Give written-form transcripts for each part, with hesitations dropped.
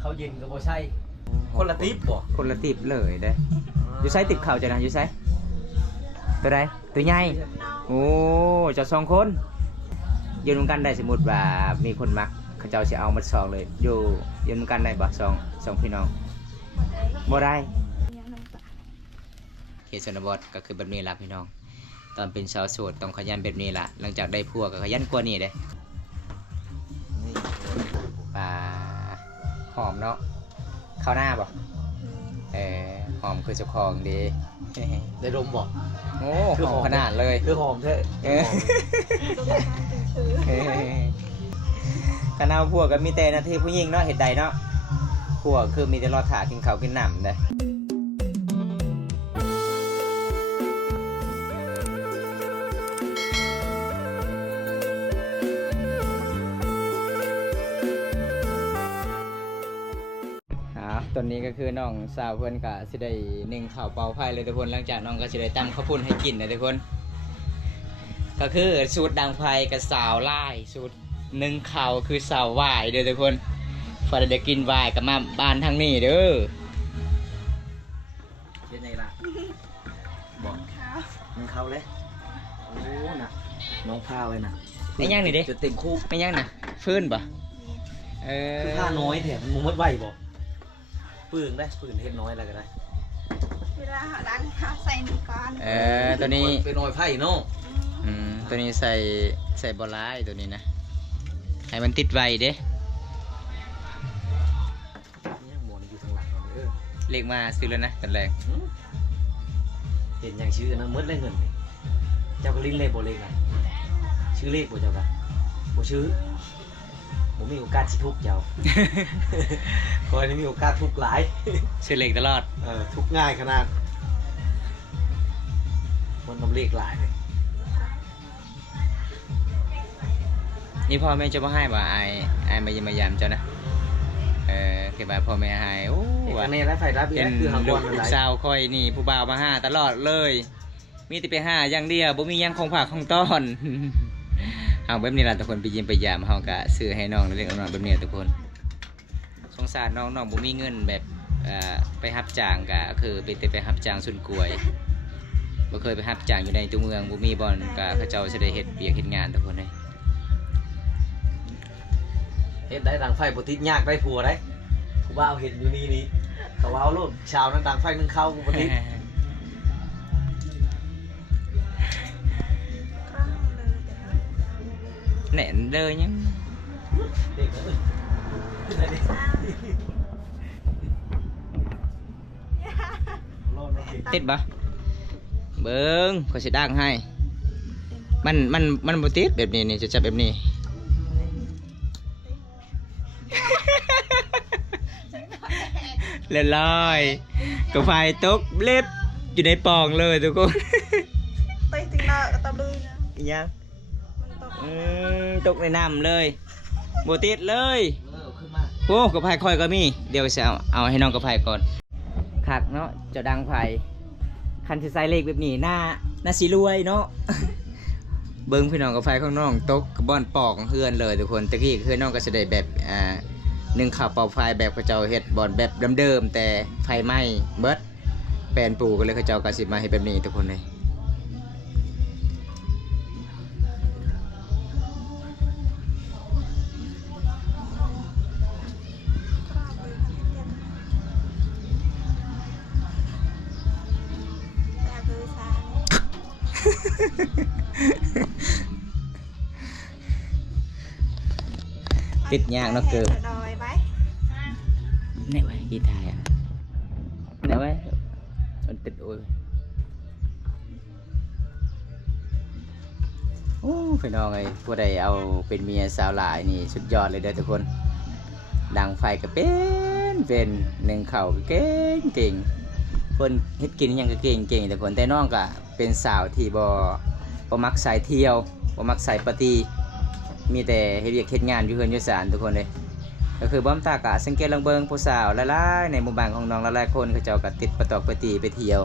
เขาเย็นกับโบใช่คนละติ๊บบ่คนละติบเลยเด้อยู่ไซติบเข่าจะนะอยู่ไซตัวใดตัวใหญ่โอ้เจะ2 คนยืนร่วมกันได้สมมติว่ามีคนมักเขาเจ้าจะเอามาสองเลยอยู่ยืนร่วมกันได้บ่สองพี่น้องบ่ได้เขตชนบทก็คือแบบนี้ล่ะพี่น้องตอนเป็นสาวโสดต้องขยันแบบนี้ล่ะหลังจากได้ผัวก็ขยันกว่านี้เด้ป่าหอมเนาะเข้าหน้าบ่หอมคือเจ้าของดีได้ดมบ่โอ้หอมขนาดเลยคือหอมแท้คณะพวกก็มีแต่นาทีผู้หญิงเนาะเห็ดใดเนาะพวกคือมีแต่รอถากินข้าวกินน้ำได้ตอนนี้ก็คือน้องสาวเพื่อนก็สิได้นึ่งข้าวเป่าไฟเลยทุกคนหลังจากน้องก็สิได้ตั้งข้าวปุ้นให้กินนะทุกคนก็คือสูตรดังไฟกับสาวไล่สูตรนึ่งข้าวคือสาววายเด้อทุกคนพอได้กินวายกับมาบ้านทางนี้เด้อเย็นไงล่ะบอกนึ่งข้าวเลยโอ้น่ะน้องพาไว้น่ะไม่ย่างนี่ดิจะเต็มคู่ไม่ย่างน่ะฟื้นป่ะคือผ้าน้อยแถมมันมัดไหวบ่ปืนได้ปืนเฮ็ดน้อยอะไรก็ได้เวลาหาดังใส่นี่ก่อนตัวนี้เป็นน้อยไผ่เนาะตัวนี้ใส่บอลไลตัวนี้นะให้มันติดไวเด้เนี่ยหมอนอยู่ทางหลังเรียกมาซื้อแล้วนะกันแรงเห็นอย่างชื่อนะมืดได้เงินเจ้าก็ลิ้นเล่บ่เล่นไงชื่อเลขบ่เจ้ากันบ่ชื่อผมมีโอกาสที่ทุกเจ้าคอยนี่มีโอกาสทุกหลายซื้อเลขตลอดทุกง่ายขนาดคนนำเลขหลายเลยนี่พ่อแม่จะมาให้บ่ไอ้มายิมายามเจ้านะเก็บไว้พ่อแม่ให้โอ้ว่าในร้านไฟร้านเบียร์คือหางบอลอะไรสาวคอยนี่ผู้บ่าวมาห้าตลอดเลยมีแต่ไปห้าอย่างเดียวบ่มียังคงผักคงต้อนเอาแบบนี้ล่ะทุกคนไปยิ้มไปยามเฮากะซื้อให้น้องเล็กน้องแบบนี้ทุกคนสงสารน้องบ่มีเงินแบบไปรับจ้างกะคือไปรับจ้างสุนกวยบ่เคยไปรับจ้างอยู่ในตัวเมืองบ่มีบ่อนกะเขาเจ้าสิได้เฮ็ดเวียกเฮ็ดงานทุกคนเลยเฮ็ดได้ดังไฟบ่ติดยากได้ผัวได้ผู้บ่าวเห็นอยู่นี่เขาว้าวโลดชาวนั้นดังไฟนึงเข้าบ่ติดแน่นเลยยังติดปะเบิ้งเขาจะดังให้มันบ่ติดแบบนี้นี่จะจับแบบนี้เล่นลอยกับไฟตกเล็บอยู่ในปองเลยทุกคนไปถึงนาตะลือนะยังตกในน้ำเลยโบติดเลยโอ้กระไพคอยก็มีเดี๋ยวจะเอาให้น้องกระไพก่อนขักเนาะจะดังไพคันที่ใส่เลขแบบนี้หน้าสีรวยเนาะเบิ้งพี่น้องกระไพข้างน้องตกกระบอนปอกเฮือนเลยทุกคนตะกี้คือน้องก็จะได้แบบหนึ่งข่าวเป่าไฟแบบเขาเจ้าเฮ็ดบอลแบบเดิมๆแต่ไฟไหม้เบิดแปลนปูก็เลยเขาเจ้ากระสิบมาให้แบบนี้ทุกคนเลยติดยากเนาะเกิดเนี่ยไว้กีตาร์เนี่ยไว้มันติดโอ้ยโอ้พี่น้องไอ้ผู้ใดเอาเป็นเมียสาวหลายนี่สุดยอดเลยเด้อทุกคนดังไฟก็เป็นหนึ่งเข่าเก่งเพิ่นเฮ็ดกินยังก็เก่งทุกคนแต่น้องก็เป็นสาวที่บ่มักสายเที่ยวบ่มักสายปาร์ตี้มีแต่เฮ็ดเวียกเฮ็ดงานอยู่เฮือนอยู่ศาลทุกคนเลยก็คือบ้อมตากะสังเกตลองเบิ่งผู้สาวหลายๆในหมู่บ้านของน้องหลายๆคนเขาเจ้าก็ติดประตอกปาร์ตี้ไปเที่ยว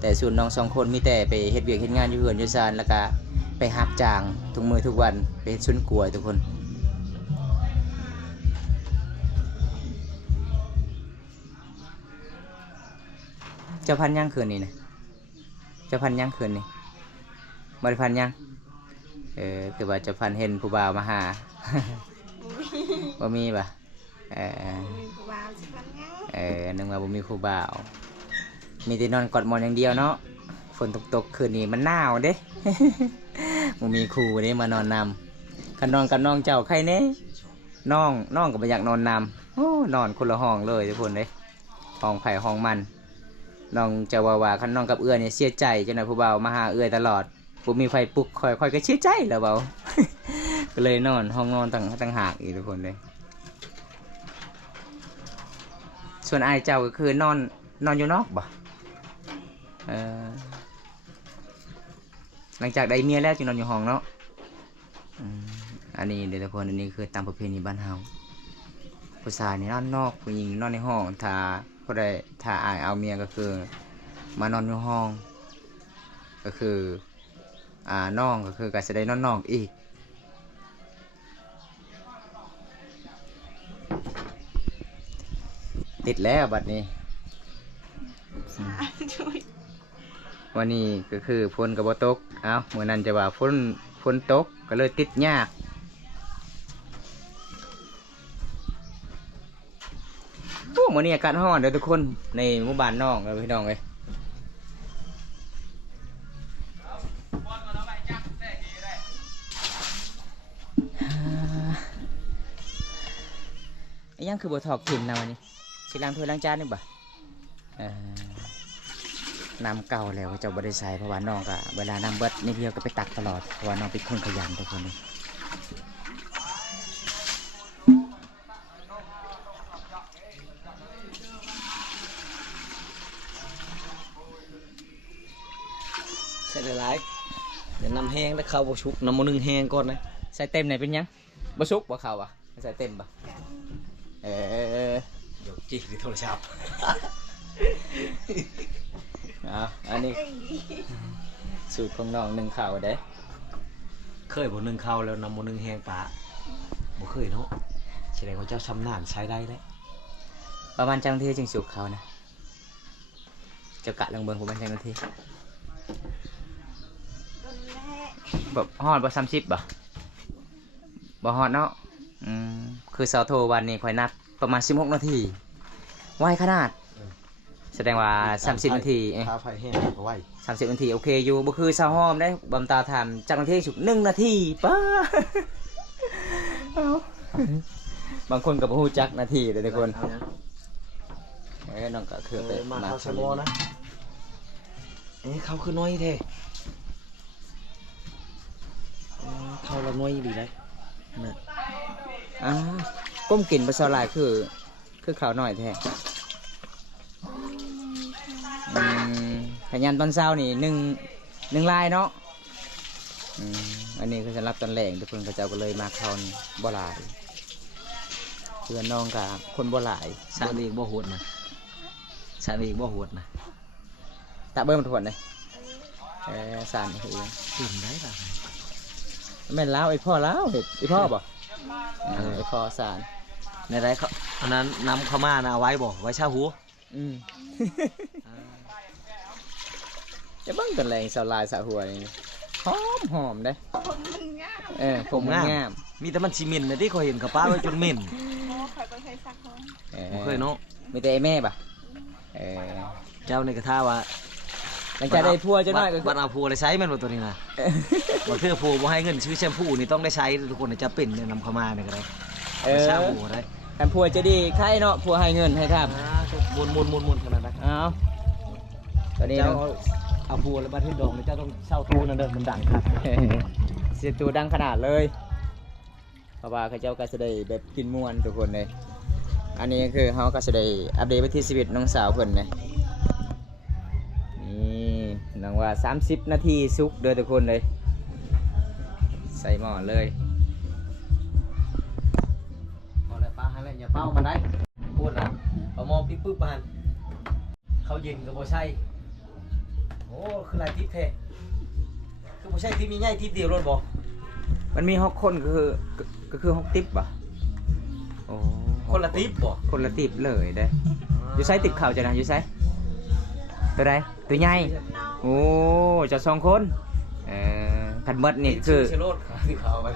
แต่ส่วนน้อง2 คนมีแต่ไปเฮ็ดเวียกเฮ็ดงานอยู่เฮือนอยู่ศาลแล้วก็ไปรับจ้างทุกมื้อทุกวันไปเฮ็ดสวนกล้วยทุกคน เจ้าพันยังคืนนี้นะเจ้าพันยังคืนนี้บริพันยังคือว่าเจ้าพันเห็นผู้บ่าวมาหา บ่มีป่ะมีผู้บ่าวสิพันยัง นึกว่าบ่มีผู้บ่าวมีแต่นอนกอดหมอนอย่างเดียวเนาะฝนตกคืนนี้มันหนาวเด้ บ่มีครูเด้มานอนนำคันนอนกับน้องเจ้าใครเน่น้องก็บ่อยากนอนนำโอ้นอนคนละห้องเลยทุกคนเด้ห้องไผ่ห้องมันน้องจะว่าคันน้องกับเอื้อเนี่ยเสียใจจังได๋ผู้บ่าวมาหาเอื้อตลอดบ่มีไฟปลุกค่อยก็เสียใจแล้วเบา ก็เลยนอนห้องนอนต่างหากอีกทุกคนเลยส่วนอายเจ้าก็คือนอนอยู่นอกบ่หลังจากได้เมียแล้วจึงนอนอยู่ห้องเนาะอันนี้เดี๋ยวทุกคนอันนี้คือตามประเพณีบ้านเฮาผู้ชายนี่นอนนอกผู้หญิงนอนในห้องถ้าผู้ใดถ้าอายเอาเมียก็คือมานอนอยู่ห้องก็คือน้องก็คือก็จะได้นอนนอกอีกติดแล้วบัดนี้วันนี้ก็คือฝนกับบ่ตกเมื่อนั้นจะว่าฝนตกก็เลยติดยากมื้อนี้อากาศร้อนเด้อทุกคนในหมู่บ้านน้องพี่น้องเอ้ยยังคือบ่ถอกถิ่นนะวันนี้สิล้างถ้วยล้างจานนี่บ่น้ำเก่าแล้วเจ้าบ่ได้ใส่เพราะว่าน้องก็เวลาน้ำเบิดนี่เดียวก็ไปตักตลอดเพราะว่าน้องเป็นคนขยันทุกคนนี่ใส่หลายเดี๋ยวน้ำแห้งแล้วเข้าบ่ชุกน้ำมันนึ่งแห้งก่อนนะ ใส่เต็มไหนเป็นยังบ่สุกบ่เข้าอ่ะใส่เต็มบ่เดี๋ยวจี้หรือโทรศัพท์ อันนี้สูตรของน้องนึ่งข้าวเด้เคยบ่นึ่งข้าวแล้วน้ำมันนึ่งแห้งปะบ่เคยเนาะแสดงว่าเจ้าชำนาญใช้ได้เลยประมาณจังนาทีจึงสุกเขานะเจ้ากะลองเบิ่งประมาณจังนาทีแบบฮอดบ่30บ่ฮอดเนาะคือเสาโทรวันนี้ค่อยนับประมาณ16นาทีไวขนาดแสดงว่า30นาทีถ้าไฟแห้งก็ไว30นาทีโอเคอยู่บ่คือเสาหอมได้บำตาทำจักนาทีสุก1นาทีป้าบางคนก็บ่ฮู้จักนาทีเลยทุกคนน้องก็คือไปมาเข้าสมอนะเข้าคือน้อยแท้เข้าละน้อยดีเลยนะก้มกินไปซอลายคือข้าวน้อยแท้ขยันตอนเช้านี่หนึ่งลายเนาะอันนี้คือสำหรับตอนแรกทุกคนก็เจ้าก็เลยมาเข้าบ่หลายเพื่อนน้องกับคนบ่หลายสามีบ่โหดนะสามีบ่โหดนะตะเบิ้มถวนเลยสานคือตื่นได้ป่ะแม่นแล้วไอ้พ่อแล้วเห็ดไอ้พ่อบ่ไอ้พ่อสานในไรเขาอันนั้นนำเข้ามานะไว้บ่ไว้เช่าหัวจะบ้างตอนแรงสลายสะหัวนี่หอมได้ผมมันงามผมมันงามมีแต่มันชิมินนะที่เขาเห็นกับป้าไว้จนเหม็นเคยก็เคยซักผมเคยเนาะมีแต่แม่ป่ะเจ้าในกระทาว่าหลังจากได้พัวจะน้อยก็บัดเอาพัวเลยใช้มันหมดตัวนี้นะบัดเพื่อพัวบ่ให้เงินซื้อแชมพูนี่ต้องได้ใช้ทุกคนจะเป็นนำเข้ามาเนี่ยก็ได้แชมพูได้แชมพูจะดีใครเนาะพัวให้เงินให้ครับมุนขนาดนั้นตอนนี้เอาพัวแล้วบัดที่ดองเจ้าต้องเช่าตู้นั่นเด้อมันดังครับเสียตัวดังขนาดเลยเพราะว่าเขาเจ้าก็จะได้แบบกินม่วนทุกคนเลยอันนี้คือเขาก็จะได้อัปเดตไปที่ชีวิตน้องสาวเพิ่นเลยนี่น้องว่า30นาทีสุกเด้อทุกคนเลยใส่หม้อเลยพอแล้วป้าให้แล้วอย่าเป้ามันได้พูดนะเอามองปิ๊บปึ๊บมันเขาเย็นกับโบใช่โอ้คืออะไรทิพย์เทคือโบใช่ทิพย์มีง่ายทิพย์เดียวรถบอกมันมี6คนก็คือ6ติ๊บป่ะโอ้คนละติ๊บบ่คนละติ๊บเลยได้อยู่ไซติบเข่าจะนะอยู่ไซ ตัวใดตัวใหญ่ น้อง โอ้เจะ2คนคันเบิดนี่คือ เชโรดขาที่เขาไป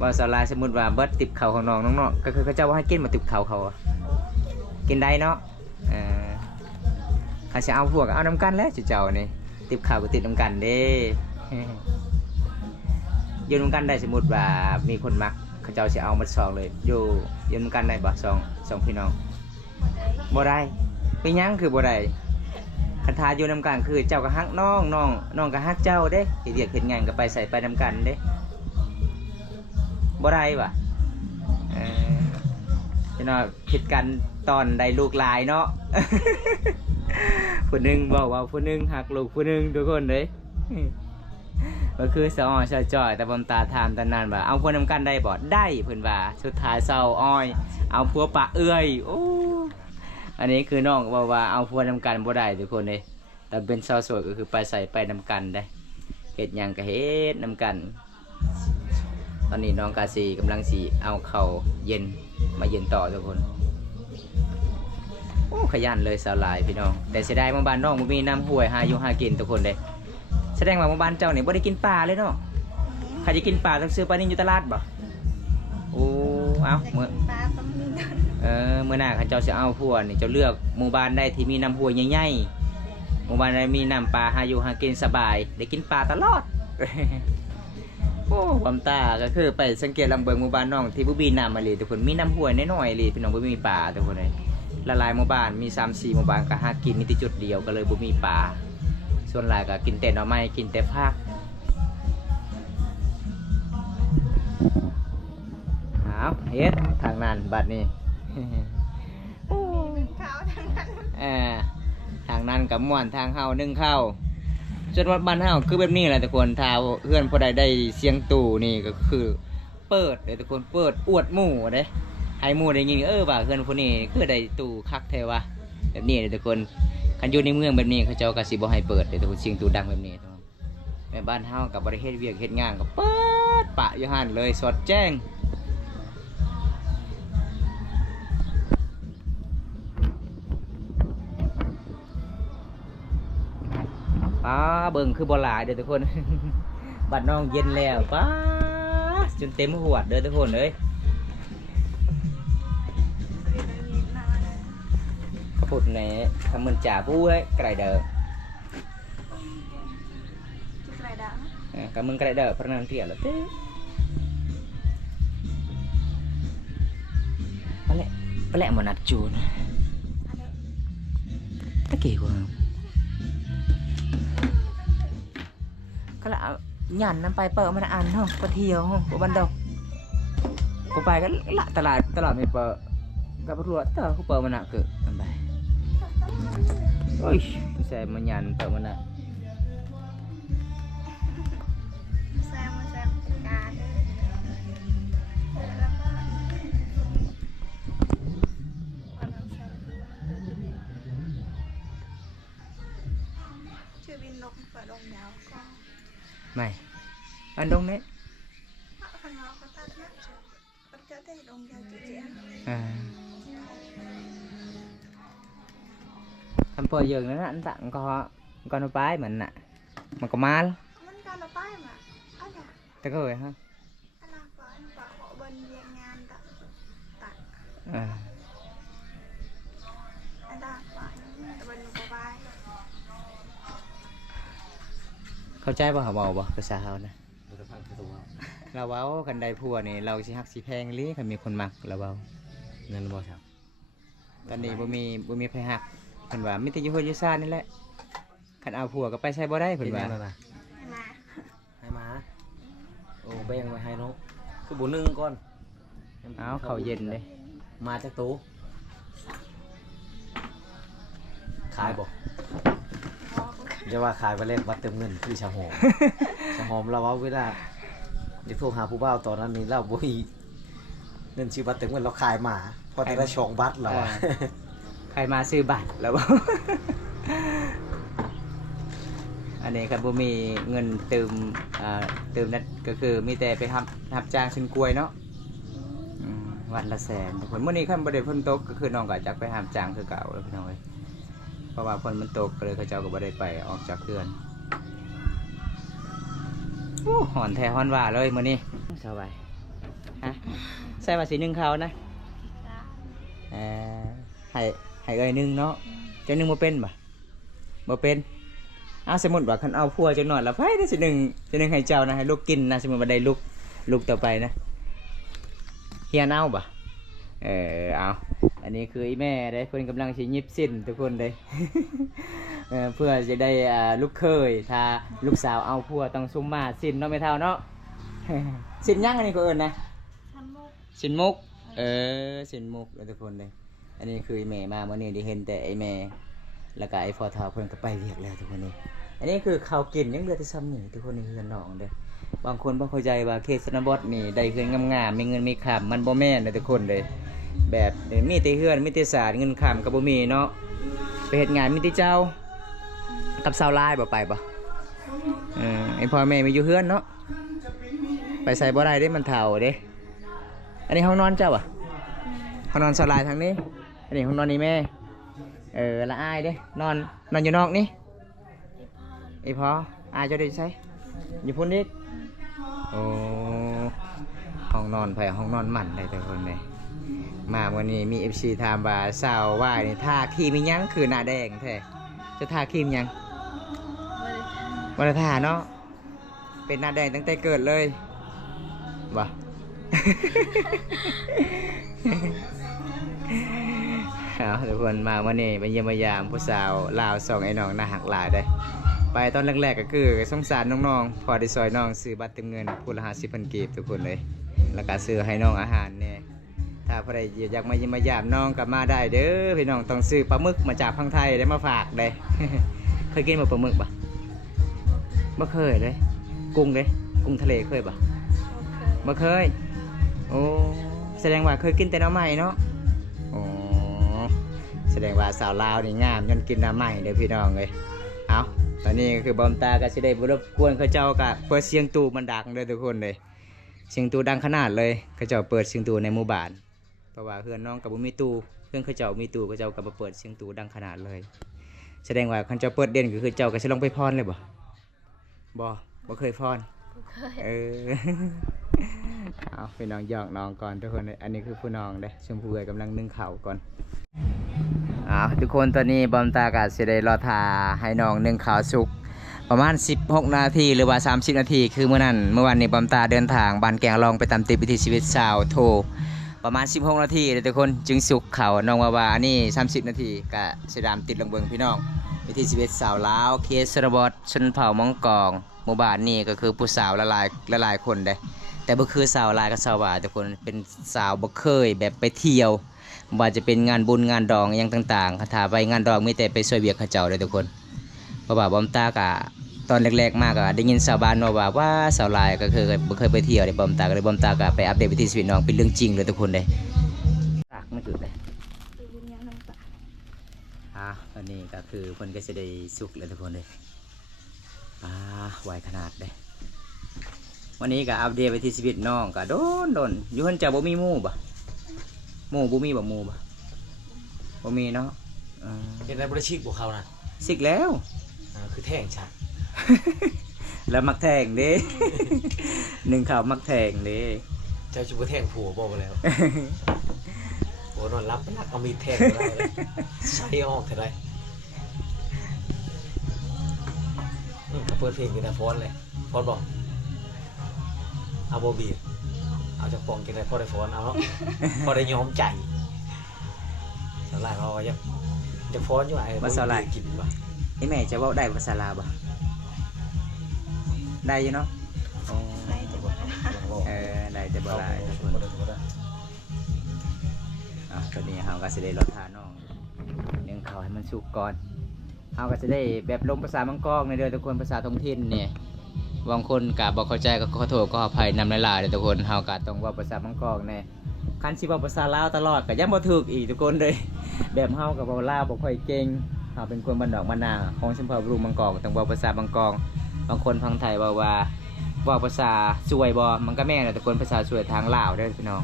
ว่าสลายสมมุติว่าเบิดติบเข่าของน้องน้องๆก็คือเขาเจ้าว่าให้กินมาติบเข่าเขาอะกินได้เนาะเขาจะเอาพวกเอาน้ำกันแล้วเจ้านี่ติบเข่าก็ติดน้ำกันเด้ อยู่น้ำกันได้สมมุติว่ามีคนมักเขาเจ้าจะเอามาซองเลยอยู่น้ำกันได้บ่สองพี่น้องบ่ได้เป็นหยังคือบ่ได้คันทาอยู่น้ำกันคือเจ้าก็ฮักน้องก็ฮักเจ้าเด้เฮ็ดเวียกเฮ็ดงานก็ไปใส่ไปน้ำกันเด้บ่ได้ว่ะพี่น้องคิดกันตอนได้ลูกหลายเนาะ ผู้หนึงบอกว่าผู้หนึงหักลูกผู้หนึงทุกคนเลย ก็คือสะอ้อยสะจ่อยแต่บนตาถามตอนนั้นว่าเอาพวกนำกันได้บ่ได้เพิ่นว่าสุดท้ายเศร้าอ้อยเอาพัวปะเอื้อยโอ้อันนี้คือน้องบอกว่าเอาพัวนำกันบ่ได้ทุกคนเลยแต่เป็นสาวโสดก็คือไปใส่ไปนำกันได้เฮ็ดหยังก็เฮ็ดนำกัน ตอนนี้น้องกาซีกำลังสีเอาเข่าเย็นมาเย็นต่อทุกคนโอ้ขยันเลยสาวหลายพี่น้องแต่เสียดายเมื่อบ้านน้องบ่มีน้ำห้วยหาอยู่หากินทุกคนเลยแสดงว่าหมู่บ้านเจ้าเนี่ยบ่ได้กินปลาเลยเนาะใครจะกินปลาต้องซื้อปลานิ่อยู่ตลาดบ่โอ้เอาเมื่อ ปลาต้องมีเงิน เมื่อหน้าข้าเจ้าจะเอาพวกนี่เจ้าเลือกหมู่บ้านได้ที่มีน้ำห้วยใหญ่ๆหมู่บ้านใดมีน้ำปลาหาอยู่หากินสบายได้กินปลาตลอด โอ้ความตาก็คือไปสังเกตลำเบิงหมู่บ้านน้องที่บ่มีน้ำมาเลยทุกคนมีน้ำห้วยน้อยๆเลยพี่น้องบ่มีปลาทุกคนเลยละลายหมู่บ้านมี 3-4 หมู่บ้านก็หากินมีที่จุดเดียวก็เลยบ่มีปลาส่วนหลายก็กินแต่หน่อไม้กินแต่ผักเอาเฮ็ดทางนั้นบัดนี้ เป็นขาวทั้งนั้น ทางนั้นกับม่วนทางเฮานึ่งข้าวจนว่าบ้านเฮาคือแบบนี้แหละทุกคนถ้าเพื่อนผู้ใดได้เสียงตู่นี่ก็คือเปิดเลยทุกคนเปิดอวดหมู่เด้ให้หมู่ได้ยินว่าเพื่อนผู้นี้คือได้ตู่คักแท้วะแบบนี้เลยทุกคนคันอยู่ในเมืองแบบนี้เขาเจ้าก็สิบ่ให้เปิดเลยทุกคนเสียงตู่ดังแบบนี้ทุกคนแม่บ้านเฮากับบริเฮ็ดเวียกเฮ็ดงานก็เปิดปะอยู่หั่นเลยสดแจ้งป้าเบิ่งคือบ่หลายเด้อทุกคน บัดน้องเย็นแล้วป้าจนเต็มหัวเด้อทุกคนเอ้ยขพุดในคำมันจ่าผู้เอ้ยไกรเด้อ จุดไรดัง คำมึงไกรเด้อพระนันเทียแล้วเต้ไปแหละมันนัดจูนตะกี้กูก็ละหยันน้ำไปเปิดมันอ่านห้องก็เที่ยวห้องกูบันดอกกูไปก็ละตลาดไม่เปิดกับรัวเตอกูเปิดมันอ่ะเกิดมันไปโอ้ยไม่ใช่มันหยันเปิดมันอ่ะ แซมจัดการแล้วก็ชื่อบินนกเปิดลงยาวก็ ไม่อันดงเนี้ย ข้างนอกก็ตัดนะก็จะได้ลงยาวจีเจีย ทำเปิดเยอะนั่นน่ะอันตังก็nó bái mình nè mà có mal มันการเราไปมาอะไร ta có rồi ha อะไรก่อนปะขอบนเรียงงานตัด à อันดาปะตะวันนุบาย เข้าใจป่ะเขาบอกป่ะภาษาเขานะ เราจะพังประตูเอา เราเว้าคันใดพัวนี่เราสิฮักสิแพงลิคันมีคนมักเราเว้า เงินบ่ครับ ตอนนี้บ่มีไผฮักเพิ่นว่ามีแต่อยู่เฮือนอยู่ซ่านนี่แหละคันเอาผัวก็ไปใช้บ่ได้เพิ่นว่า เห็นยังนั่นน่ะ มา ให้มาโอ้แบ่งไว้ให้น้องคือบุนึ่งก่อน เอาเข้าวเย็นเลย มาจากตู้ขายบ่จะว่าขายไปเล่นวัดเติมเงินคือชาหอม ชาหอมเราว่าเวลาเดี๋ยวโทรหาผู้บ่าวตอนนั้นนี่เราบ่มีเงินชื่อบัตรเติมเงินเราขายหมาพอแต่ละช่องบัตรเราอะ ใครมาซื้อบัตรแล้วบ่ อันนี้ครับบ่มีเงินเติมนั่นก็คือมีแต่ไปรับจ้างซื้อกล้วยเนาะวันละ100,000ทุกคนมื้อนี้คันบ่ได้ฝนตกก็คือน้องก็จักไปรับจ้างคือเก่าแล้วพี่น้องเอ้ย เพราะว่าฝนมันตกก็เลยเขาเจ้าก็บ่ได้ไปออกจากเขื่อนโอ้หอนแท้หอนว่าเลยมื้อนี้สบายฮะใส่มาสีหนึ่งเขานะให้เอ้ยหนึ่งเนาะเจ้าหนึ่งบ่เป็นบ่เป็นเอาสมมุติว่าคันเอาพัวจังหน่อยละไผได้สิหนึ่งให้เจ้านะให้ลูกกินนะสมมุติว่าได้ลูกต่อไปนะเฮียนเอาบ่เอาอันนี้คืออีแม่ได้เพิ่นกำลังสิยิบสิ้นทุกคนเลย เพื่อจะได้ลูกเคยถ้าลูกสาวเอาพัวต้องซุ่มมาสิ้นเนาะไม่เท่าเนาะ สิ้นยังอันนี้ก็เอิ้นนะ ทันมุก สิ้นมุกสิ้นมุกทุกคนเลยอันนี้คืออีแม่มาเมื่อนี้ได้เห็นแต่ไอแม่แล้วก็ไอพ่อเฒ่าเพิ่นก็ไปเรียกแล้วทุกคนนี้อันนี้คือข้าวกินยังเหลือแต่ซ้ำนี่ทุกคนนี่เฮือนน้องเด้อบางคนบ่เข้าใจว่าเขตชนบทนี่ได้เฮือนงามๆมีเงินมีคำมันบ่แม่นเลยทุกคนเลยแบบมีแต่เฮือนมีแต่สาดเงินคำก็บ่มีเนาะไปเฮ็ดงานมีแต่เจ้ากับสาวลายบ่ไปบ่ไอพ่อแม่มีอยู่เฮือนเนาะไปใส่บ่ได้เด้มันเฒ่าเด้อันนี้ห้องนอนเจ้าอ่ะห้องนอนสลายทางนี้อันนี้ห้องนอนนี่แม่ละอายเด้นอนอยู่นอกนี่ไอพออายเจะได้ใช้อยู่พุ่นนิดโอ้ห้องนอนไผห้องนอนมันได้แต่คนเลยมาวันนี้มี FC ถามว่าสาวว่ายนี่ทาครีมมียังคือหน้าแดงแท้จะทาครีมยังบ่ได้ทาเนาะเป็นหน้าแดงตั้งแต่เกิดเลยบ่ เอาทุกคนมาวันนี้ไปเยี่ยมยามผู้สาวลาวส่งไอ้น้องน่าหักหลายได้ไปตอนแรกๆก็คือสงสารน้องๆพอได้ซอยน้องซื้อบัตรเติมเงินผู้ละ50,000 กีบทุกคนเลยแล้วก็ซื้อให้น้องอาหารเนี่ยถ้าใครอยากมาเยี่ยมยามน้องก็มาได้เด้อพี่น้องต้องซื้อปลาหมึกมาจากพังไทยได้มาฝากได้ เคยกินปลาหมึกปะบ่เคยเลยกุ้งเลยกุ้งทะเลเคยปะบ่เคยโอ้แสดงว่าเคยกินแต่น้ำใหม่เนาะอ๋อแสดงว่าสาวลาวนี่งามจนกินน้ำใหม่เด้อพี่น้องเลยเอาตอนนี้ก็คือบอมตาก็สิได้บ่รบกวนเขาเจ้าก็เปิดเสียงตู้มันดังเลยทุกคนเลยเสียงตู้ดังขนาดเลยเขาเจ้าเปิดเสียงตู้ในหมู่บ้านเพราะว่าเพื่อนน้องกับบ่มีตู้เพื่อนเขาเจ้ามีตู้เขาเจ้าก็มาเปิดเสียงตู้ดังขนาดเลยแสดงว่าเขาเจ้าเปิดเด่นก็คือเจ้าก็สิลองไปพรเลยบ่เคยพรเอาไปน้องหยอกน้องก่อนทุกคนอันนี้คือผู้น้องเด้ชมพูกำลังนึ่งข้าวก่อนทุกคนตอนนี้บอมตากาสิได้รอทาให้น้องนึ่งข้าวสุกประมาณ16 นาทีหรือว่า30 นาทีคือเมื่อวันนี้บอมตาเดินทางบ้านแกงลองไปตามติดวิถีชีวิตชาวโทประมาณ16 นาทีเลยทุกคนจึงสุกข้าวน้องว่าอันนี้30 นาทีก็สิดามติดลงเบิงพี่น้องวิถีชีวิตสาวลาวเคสระบอดชนเผ่ามองกองหมู่บ้านนี่ก็คือผู้สาวละลายคนเด้แต่บ่คือสาวลายกับสาวว่าทุกคนเป็นสาวบ่เคยแบบไปเที่ยวว่าจะเป็นงานบุญงานดองอย่างต่างๆถ้าไปงานดองมีแต่ไปช่วยเวียกเขาเจ้าเลยทุกคนเพราะว่าบอมตากะตอนแรกๆมากก็ได้ยินชาวบ้านว่าสาวลายก็คือบ่เคยไปเที่ยวเลยบอมตาก็เลยบอมตากะไปอัปเดตวิถีชีวิตน้องเป็นเรื่องจริงเลยทุกคนเลยตากไม่จุดเลย ดูบุญยังน้องตา อันนี้ก็คือเพิ่นก็จะได้สุกเลยทุกคนเลยไวขนาดเลยวันนี้ก็อัปเดตวิถีชีวิตน้องก็โดนอยู่เพิ่นจะบ่มีหมู่บ่บ่มีบ่มีเนาะเฮ็ดได้บ่ได้ชิกบ่เขานะ สิกแล้ว คือแท่งชัด แล้วมักแทงเด้ หนึ่งข่าวมักแทงเด้ เจ้าสิบ่แท่งผัวบ่แล้ว โอ้นอนรับไปรักเอามีดแท่งได้เลยใช้ออกเท่าไรก็เปิดเพลงกันนะฟอนเลยฟอนบอกเอาโบบีเอาจากปองกินได้พอได้ฟอนเอาเนาะ พอได้ยอมใจสลายเราจะฟอนอยู่ไอ้บ่สลายกินบ่ แม่จะเว้าได้ภาษาลาวบ่ได้อยู่เนาะได้จะบอกนะ ได้แต่บ่ได้ตอนนี้เฮาก็สิได้รอทาน้องนึ่งข้าวให้มันสุกก่อนเฮาก็จะได้แบบลงภาษามังกรในเด้อทุกคนภาษาท้องถิ่นเนี่ยบางคนก็บ่เข้าใจก็ขอโทษก็อภัยนำหลายๆเด้อทุกคนเฮาก็ต้องเว้าภาษามังกรแน่คันสิเว้าภาษาลาวตลอดก็ยังบ่ถูกอีกทุกคนเลยแบบเฮาก็เว้าลาวบ่ค่อยเก่งเฮาเป็นคนบ้านนอกบ้านนาของชนเผ่าลูกมังกรต้องเว้าภาษามังกรบางคนฟังไทยว่าภาษาสวยบ่มันก็แม่นแต่คนภาษาสวยทางลาวเด้อพี่น้อง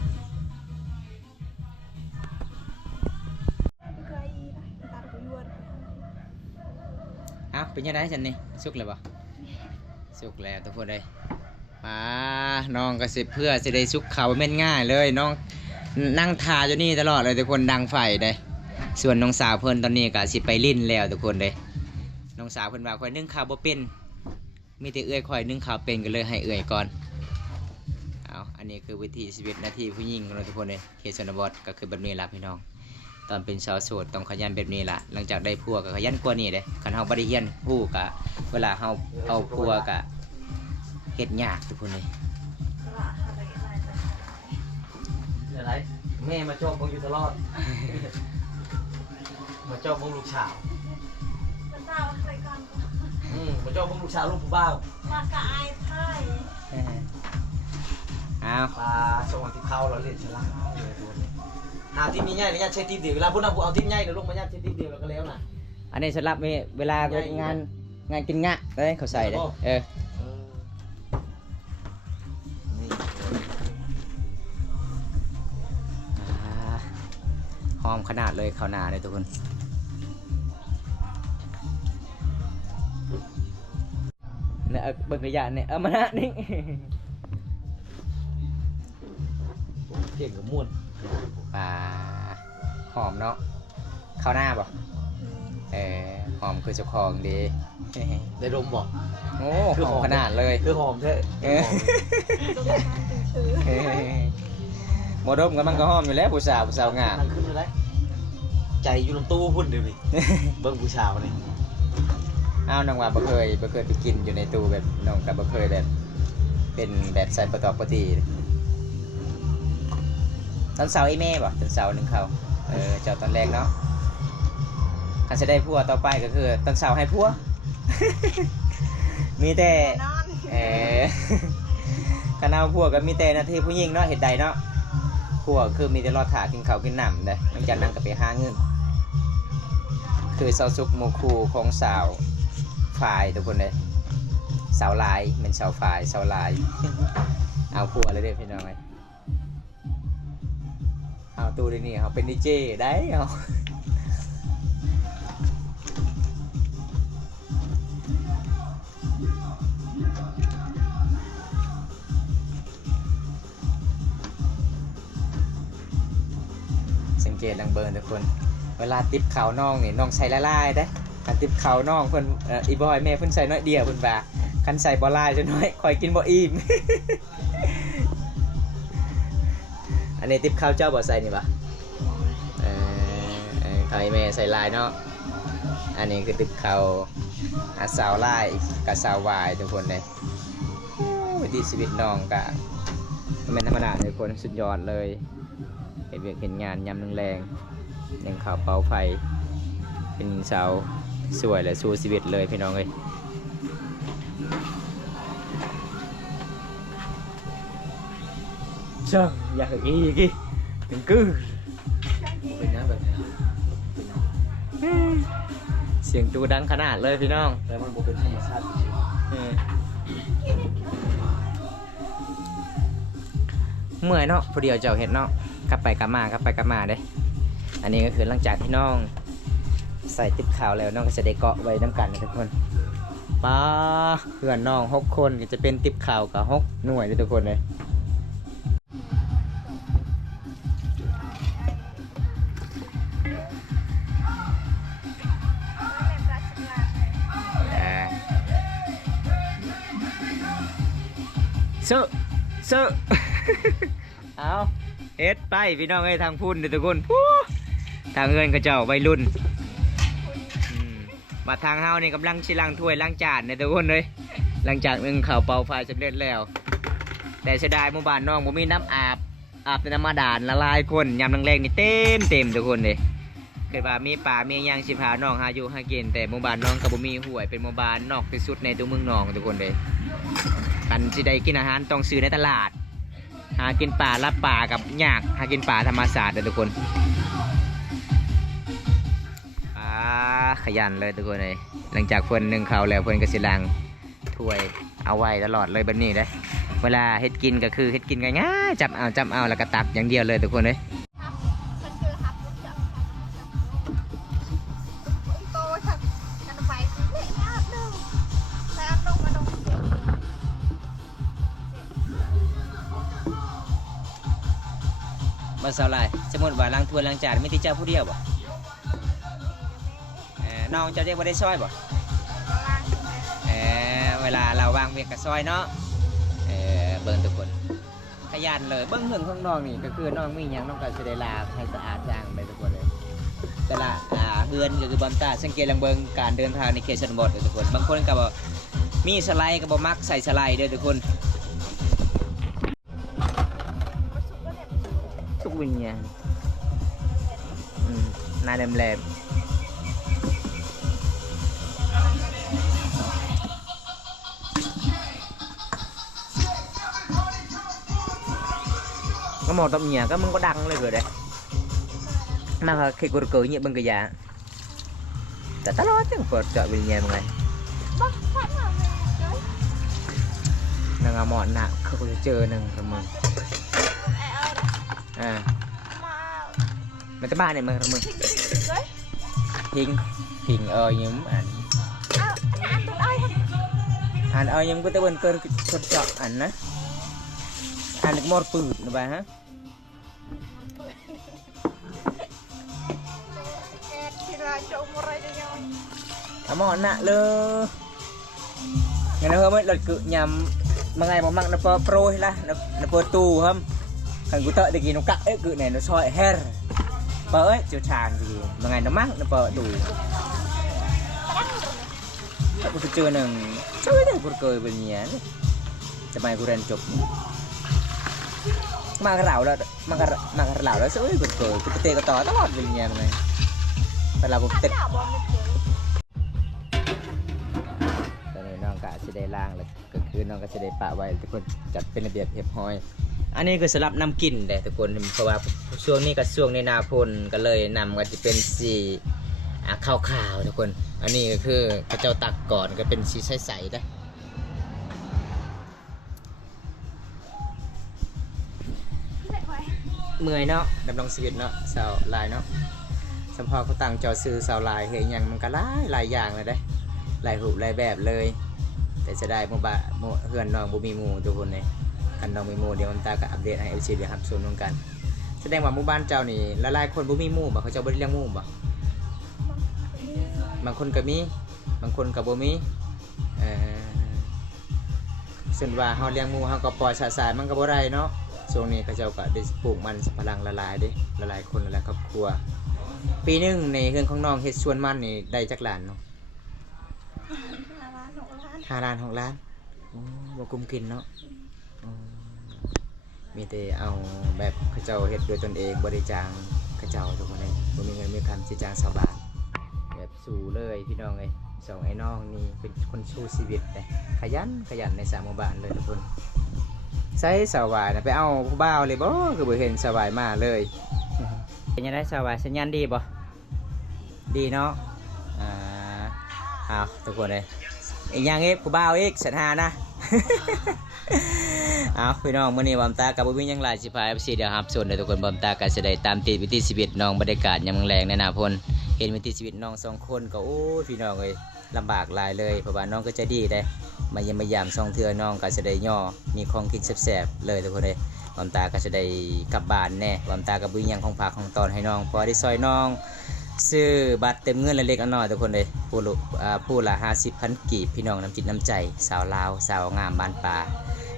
เคยตัดไปยวน เป็นยังไงฉันนี่สุกเลยบ่สุกแล้วทุกคนเลยน้องก็สิเพื่อสิได้สุกเขาแม่นง่ายเลยน้องนั่งทาอยู่นี่ตลอดเลยทุกคนดังไฟเลยส่วนน้องสาวเพิ่นตอนนี้ก็สิไปลิ้นแล้วทุกคนเลยน้องสาวเพิ่นว่าข่อยนึ่งข้าวบ่เป็นมีแต่เอื้อยข่อยนึ่งข้าวเป็นก็เลยให้เอื้อยก่อนอันนี้คือวิถีชีวิตหน้าที่ผู้หญิงของเราทุกคนเลยเขตชนบทก็คือแบบนี้ล่ะพี่น้องตอนเป็นชาวโสดต้องขยันแบบนี้ล่ะหลังจากได้ผัวก็ขยันกว่านี้เลยคันเฮาบ่ได้เฮียนผู้ก็เวลาเฮาเอาผัวก็เฮ็ดยากทุกคนเลย อะไรแม่มาจอบมึงอยู่ตลอด มาจอบมึงลูกสาว มันดาวใส่กัน มาจอบมึงลูกสาวลูกผู้บ่าว มากระไอ้ไทย เอา ปลาส่งมาที่เขาเราเล่นฉลาดเลยตัวนี้หาทีมใหญ่ๆเนี่ยใช้ทีมเดียวเวลาพวกนั้นเอาทีมใหญ่เดี๋ยวลงมายัดใช้ทีมเดียวแล้วก็แล้วนะ อันนี้สำหรับเวลางานกินงะเลยเขาใส่เลยนี่หอมขนาดเลยข้าวหน้าเลยทุกคนเนี่ยเบิกระยะเนี่ยเอามานะนี่ เก่งกับม่วน หอมเนาะข้าวหน้าบ่หอมคือเจ้าของดี ได้ดมบ่ โอ้หอมขนาดเลย คือหอมแท้ ต้องการถือ โมดมกันมันก็หอมอยู่แล้วผู้สาวงาม นั่งขึ้นเลยใจอยู่ลำตู้พุ่นเดี๋ยวนี้เบิ้งผู้ชาวนี่ อ้าวน้องว่าบ่เคยไปกินอยู่ในตู้แบบน้องกับบ่เคยแบบเป็นแบบใส่ประตอบปกติตอนเสาร์ไอ้แม่บ่ตอนเสาร์นึงเขาเจ้าตอนแรกเนาะคันจะได้ผัวต่อไปก็คือตอนเสาร์ให้ผัว มีแต่ นอน คันเอาผัวก็มีแต่หน้าที่ผู้หญิงเนาะเฮ็ดใดเนาะผัวคือมีแต่รอถ่ากินข้าวกินน้ำเด้หลังจากนั้นก็ไปหาเงินคือเสาสุกหมู่คู่ของสาวฝ่ายทุกคนเลยสาวลายเป็นสาวฝ่ายสาวลาย เอาผัวเลยเด้อพี่น้องเลยเอาตู้เดี๋ยวนี้เขาเป็นดีเจได้เอาสังเกตดังเบิร์นทุกคนเวลาติบเขาน้องนี่น้องใส่ละลายได้คันติบเขาน้องเพิ่นอีบอยแม่เพิ่นใส่น้อยเดียวเพิ่นว่าคันใส่บ่ลายจะน้อยคอยกินบ่อิ่ม อันนี้ติบข้าวเจ้าบ่ใส่นี่ปะไข่แม่ใส่ลายเนาะอันนี้คือติบข้าวสาวลายกับสาววายทุกคนเลยวิถีชีวิตน้องกะมันเป็นธรรมดาทุกคนสุดยอดเลยเห็นเวียกเห็นงานยำแรงๆยังข่าวเป่าไฟเป็นสาวสวยและสู้ชีวิตเลยพี่น้องเลยช่างอยากอีกถึงกือ เป็นนะแบบนี้ เสียงตูดังขนาดเลยพี่น้อง แต่มันเป็นธรรมชาติ เมื่อยเนาะพอเดียวเจ้าเห็ดเนาะกลับไปกลับมาเด้อันนี้ก็คือหลังจากที่น้องใส่ติ๊บขาวแล้วน้องก็จะได้เกาะไว้น้ำกันนะทุกคนป้าเพื่อนน้อง6 คนก็จะเป็นติ๊บขาวกับ6 หน่วยเลยทุกคนเลยเซอะ เอาเฮ็ดไปพี่น้องเอ้ยทางพุ่นเด้อทุกคนทางเงินก็เจ้าวัยรุ่นมาทางเฮานี่กำลังสิล้างถ้วยล้างจานเนี่ยทุกคนเลยหลังจากนึ่งข้าวเป่าไฟสำเร็จแล้วแต่เสียดายหมู่บ้านน้องบ่มีน้ำอาบแต่น้ำมาดานละลายคนยามแรงๆนี่เต็มทุกคนเลยเกิดว่ามีป่ามีหยังสิพาน้องหาอยู่หากินแต่หมู่บ้านน้องก็บ่มีห้วยเป็นหมู่บ้านนอกที่สุดในตัวเมืองน้องทุกคนเลยกันสิได้กินอาหารต้องซื้อในตลาดหากินป่ารับป่ากับยากหากินป่าธรรมศาสตร์ทุกคนขยันเลยทุกคนเลยหลังจากเพิ่นนึ่งข้าวแล้วเพิ่นก็สิล้างถ้วยเอาไว้ตลอดเลยแบบนี้เลยเวลาเฮ็ดกินก็คือเฮ็ดกินง่ายๆจับเอาแล้วก็ตักอย่างเดียวเลยทุกคนเลย มันคือครับรถจักรโตชักกันไปเละยาก สาวหลายสมมุติว่าล้างถ้วยล้างจานมีแต่เจ้าผู้เดียวบ่น้องเจ้าเรียกบ่ได้ซอยบ่ ล่างแม่ เวลาเราวางเวียกกับซอยเนาะเบิ่งทุกคนขยันเลยเบิ่งเฮือนของน้องนี่ก็คือน้องมีหยังน้องก็สิได้ลาให้สะอาดจ้างไปทุกคนเลยแต่ละเฮือนก็คือบอมตาสังเกตลองเบิ่งการเดินทางในเขตชนบททุกคนบางคนก็บ่มีสไลด์ก็บ่มักใส่สไลด์เด้อทุกคนทุกวิญญาณหน้าแหลมcó một tầm nhà có mừng có đăng lên rồi đấy mà khi cô cười như bên cái nhà đã tao nói tiếng phật chợ bên nhà mọi người bắt phát mà mẹ nàng à mọn nặng không có chơi nàng rồi mừng mà mấy cái ba này mừng mừng đấy hình hình nhưng ảnh ăn tụi ai ảnh nhưng có tới bên cơn chọn ảnh á ảnh được một bự nữa bà hả thì là trộn một ray cho nhau món nặng lơ ngày nào hôm ấy lật cự nhằm mà ngày mà mặn nó pro hay là nó pro tù không thằng cứ tợ thì gì nó cắt ấy cự này nó soi hair bờ ấy chiều tràn gì mà ngày nó mắc nó pro tù aku kecil neng cewek deh berkoi belinya sampai aku dan cop makan rau dah makan rau dah sih berkoi kita ke tawar tawar belinya neng kalau aku tetตอนนี้น้องกะสิได้ล้างแล้วก็คือน้องก็สิได้ปะไว้ทุกคนจัดเป็นระเบียบเรียบร้อยอันนี้คือสำหรับน้ำกินเด้ทุกคนเพราะว่าช่วงนี้ก็ช่วงในหน้าฝนก็เลยนำก็จะเป็นสีขาวๆทุกคนอันนี้ก็คือพระเจ้าตักก่อนก็เป็นสีใสๆได้เมื่อยเนาะดำรงชีวิตเนาะสาวลายเนาะสมพอเขาตั้งจอซื้อสาวลายเฮ้ยยังมันก็หลายอย่างเลยได้หลายรูปหลายแบบเลยแต่จะได้โมบะเพื่อนน้องบุมีหมูทุกคนเลยกันน้องมีหมูเดี๋ยวผมตาก็อัปเดตให้เอฟซีเดี๋ยวครับส่วนน้องกันแสดงว่าหมู่บ้านเจ้านี่หลายๆคนบุมีหมูบ่เขาเจ้าบ่ได้เลี้ยงหมูบ่บางคนก็มีบางคนก็บ่มีส่วนว่าเฮาเลี้ยงหมูเฮาก็ปล่อยสายๆมันก็บ่ได้เนาะช่วงนี้เขาเจ้าก็ได้ปลูกมันสำปะหลังละลายเด้ละลายคนละลายครอบครัวปีนึงในเฮือนของน้องเฮ็ดสวนมันนี่ได้จักล้านเนาะ5 ล้าน 6 ล้านบ่กุ้มกินเนาะมีแต่เอาแบบเขาเจ้าเฮ็ดด้วยตนเองบ่ได้จ้างเขาเจ้าทุกคนเลยบ่มีเงินมีคำสิจ้างชาวบ้านแบบสู้เลยพี่น้องเอ้ยสองไอ้น้องนี่เป็นคนสู้ชีวิตเลยขยันในสามหมู่บ้านเลยทุกคนใส่สาวายนะไปเอาผู้บ่าวเลยบ่คือบ่เห็นสาวายมาเลยเป็นยังไงสาวายสัญญาณดีบ่ดีเนาะเอาทุกคนเลยอีกอย่างอีกผู้บ่าวอีกสัญหานะ เอาพี่น้องมื้อนี้บอมตากับบ่มีหยังหลายสิพา FC เดี๋ยวครับส่วนเดี๋ยวทุกคนบอมตาก็สิได้ตามติดวิถีชีวิตน้องบรรยากาศยามแลงในหน้าฝนเห็นวิถีชีวิตน้อง2คนก็โอ้พี่น้องเอ้ยลำบากหลายเลยเพราะว่าน้องก็ใจดีได้มาเยี่ยมมายาม2เทื่อน้องก็สิได้ย่อมีของกินแซ่บๆเลยทุกคนเอ้ยบอมตาก็สิได้กลับบ้านแน่บอมตาก็บ่มีหยังของฝากของตอนให้น้องพอได้ซอยน้องซื้อบัตรเต็มเงินเล็กๆน้อยๆทุกคนเลยผู้ละ50,000 กีบพี่น้องน้ำจิตน้ำใจสาวลาวสาวงามบ้านป่า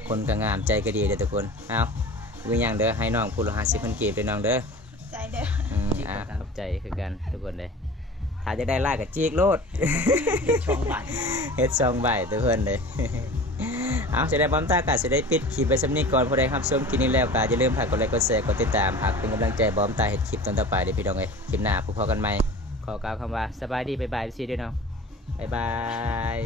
คนก็งามใจก็ดีเด้อทุกคนเอาวิ่งอย่างเด้อให้น้องผู้ละ50,000 กีบเลยน้องเด้อ ใจเด้อ ขอบใจคือกันทุกคนเลยถ้าจะได้ไล่กับจีกโลด ช่องบ่าย เฮ็ด2 ใบทุกคนเลย เอาจะได้บอมตากาจะได้ปิดคลิปไปสำนี้ก่อนพอได้ครับชมคลิปนี้แล้วก็อย่าลืมฝากกดไลค์กดแชร์กดติดตามฝากเป็นกำลังใจบอมตาเฮ็ดคลิปตอนต่อไปเดี๋ยวพี่น้องเอ้ยคลิปหน้าพบกันใหม่ขอกล่าวคำว่าสบายดีบ๊ายบายพี่ด้วยน้องบ๊ายบาย